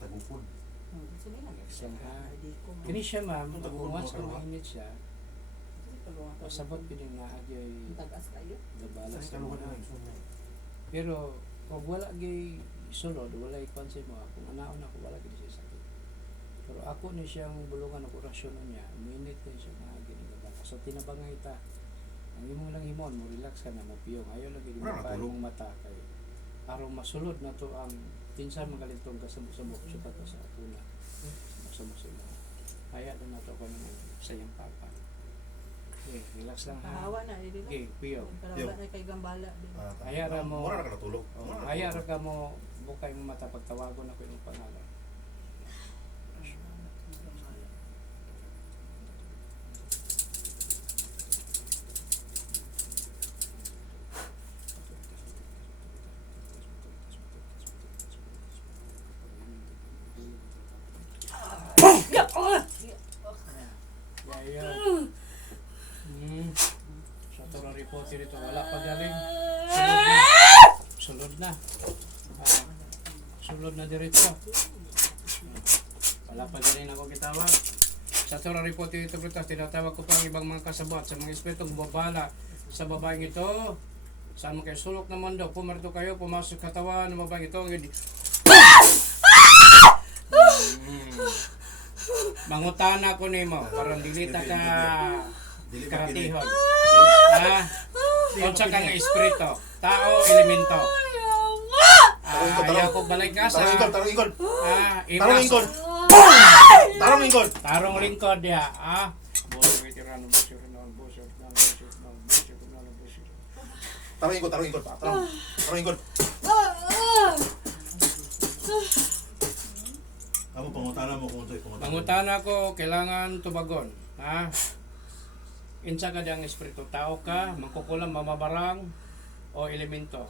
tagupod. Relax lang ha. Kini siya ma'am, kung once kung mainit siya, pasabot pinin nga agay gabalas na mga. Pero kung wala gay sulod, wala ipansay mo, kung anaon ako, wala gay siya sakit. Pero ako ni siyang bulungan ng orasyon niya, minit din siya nga agay gabalas. So tinabangay ita. Ang imong lang himon mo, relax ka na, mapiyong. Ayaw lagi din pa yung mata kayo. Arong masulod na to ang tinsan magalintong kasabok-sabok siya pa sa una. Sabok-sabok. Kaya na to ko ng sayang papa. Okay, relax lang ha. Kahawa na, hindi na. Okay, piyong. Kahawa na kay Gambala. Kaya ra mo. Mura na ka natulog. Kaya ra ka mo bukay mo mata pagtawagon ako yung pangalan. Sa turang report dito, wala pa galing. Sulod na. Sulod na diretso. Wala pa galing ako kitawag. Sa turang report dito, tinatawag ko pa ang ibang mga kasabot sa mga espritong babala sa babaeng ito. Saan mo kayo sulok ng mundo, pumarito kayo, pumasok katawan ng babaeng ito. Mangutana ko nimo parang dilita ka karatihon. Unsa ka nga espiritu, tao, elemento. Ayaw ko balik ka sa Tarong ingkod. iwas. Tarong lingkod ya. Tarong ingkod pa. Tarong ingkod. Amo pangutana mo kung ito'y pangutana. Mangutana ko, kailangan tubagon. Insa ka diyang espiritu, tao ka, mangkukulam, mamabarang, o elemento.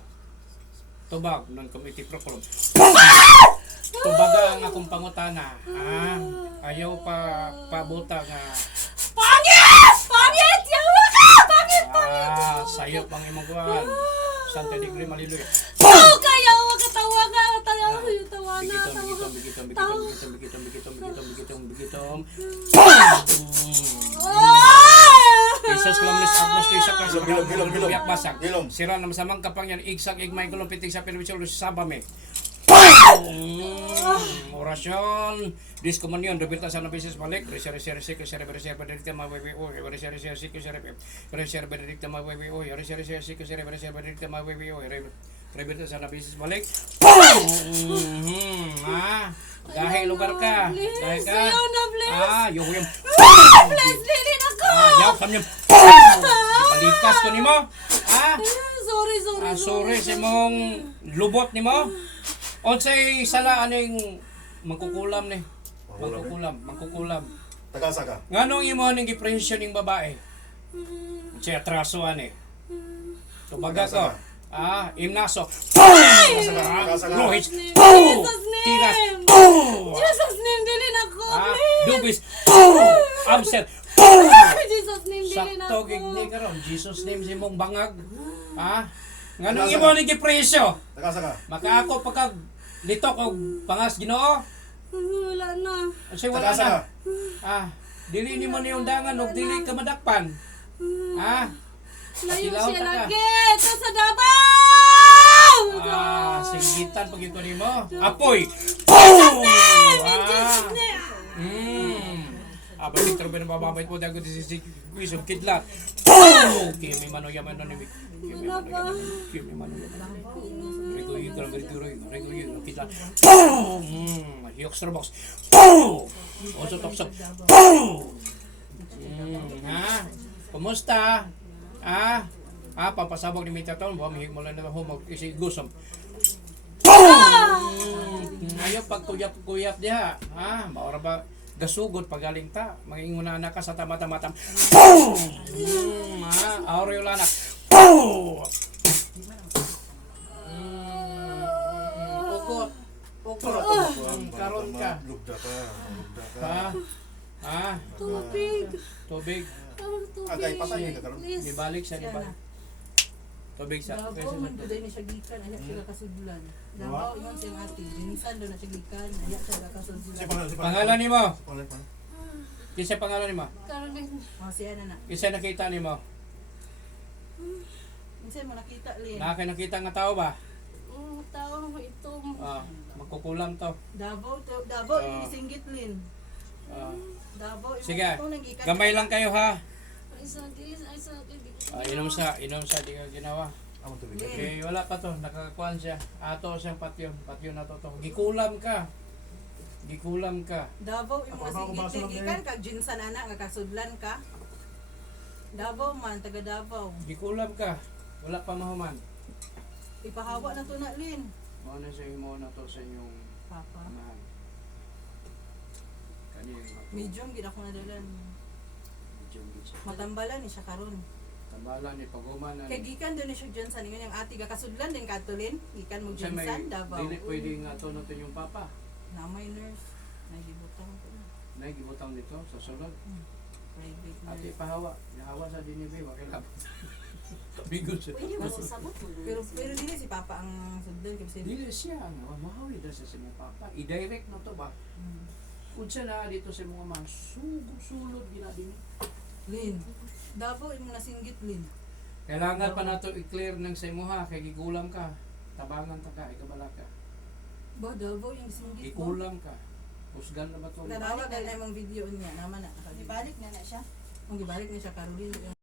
Tubag, non-committee proculum. Tubaga ang akong pangutana. Ayaw pa pabuta nga. Pangit! Pangit! Yawa ka! Pangit! Sayo pang imong kuwan. Santa Degree Maliloy. Kaya wag katawa ka! Tawa na! Bigitom. Jesus Lomnis Agnos Lisa ka sa biyak basag. Sira na masamang kapangyan igsag igmay kulong pitig sa perwisyon sa sabame. Orasyon diskomunyon dobita sa nabisis balik reseri benedicta mawwo reseri benedicta mawwo rebita sa nabisis balik. Dahil lugar ka. Dahil ka. Yung yaw kami. Balikas ko nimo. Sorry sa mong lubot nimo. Unsay sala aning mangkukulam ni? Mangkukulam. Tagasa ka. Nganong imo ning gipresyon ning babae? Siya atraso ani. Tubaga ko. Imnaso. Tagasa ka. Lohis. Tiras. Jesus name, dili na ko. Dubis. Amset. Jesus name, dili na Sakto ko. gigni karon. Jesus name si mong bangag. Nganong imo ning gipresyo? Tagasa ka. Maka ako pagka litok og pangas Ginoo. Wala na. Unsay wala Tagasa ka. na. Dili nimo ni undangan og dili ka madakpan. Layo Silaw siya ta ka. lagi. Ito sa Davao! Sigitan pag ito nimo. Apoy. Jesus name. Balik terbe ng bababait mo dago si Wisog Kidlat. Kaya may manoyaman na ni Regoy Kidlat. Hiyok Starbucks. Osot. Kumusta? Papasabog ni Mita Taon, buha mahig mo lang na humog isi gusam. Ayaw pag kuyap diha. Maura ba gasugod pagaling ta, mangingunan na ka sa tamata-matam. Aureo lanak. Ukot. Karon ka. Lugda ka. Tubig. Tubig. Agay patay ka karon. Please. Ibalik siya, ibalik. Tubig sa. Davao man ko dahil na siya gikan, ayak siya kasudlan. Davao ingon siyang ate, Jinsan daw na siya gikan, ayak siya kasudlan. Pangalan ni mo? Pangalan. Kisa pangalan ni mo? Karon din. Oh, siya na na. Kisa nakita ni mo? Minsan mo nakita, Lin. Nakita nga tao ba? Tao ito. Magkukulam to. Davao, Ah. isinggit, Lin. Ah, Davao, sige, itong nanggikan. gamay lang kayo ha. Ay sa di. Inom sa di ka ginawa. Amo tubig. Lin. Okay, wala pa to, nakakuan siya. Ato siyang patyo na to. Gikulam ka. Davao, yung mga Ako, singgit, baso lang gikan kag Jinsan ana, nga kasudlan ka. Davao man, taga Davao. Gikulam ka. Wala pa mahuman. Ipahawa na to na, Lin. Mo na sa imo na to sa inyong Papa. amahan. Kaniyang Medium, gina ko nadalan. Medium gid siya. Matambalan ni siya karon. Tambalan ni paguman na. Kay gikan doon ni siya Jinsan, ingon yung ati kasudlan din katulin. Gikan mo Siya may Jinsan, Davao. dili pwede nga to nato yung papa. Na may nurse. Nagibutang ko na. Naigibutang dito sa sulod. Private Ate nurse. pahawa. Nahawa sa dinibi, wakilabot. Bigo siya. Pwede mo sa sabot mo. Pero dili si Papa ang sudlan kasi Dili siya, mahawi na sa mga papa. I-direct na to ba? Unsa na dito sa mga man, sulod gina din. Lin. Davao imo nasinggit, Lin. Kailangan pa nato i-clear ng sa imuha kay gikulam ka. Tabangan ta ka, ikabala ka. Ba Davao yung singgit mo. Gikulam ka. Husgan na ba to? Nanawa dahil ay mong video niya naman na. Ibalik na na siya. Ang gibalik niya siya Caroline.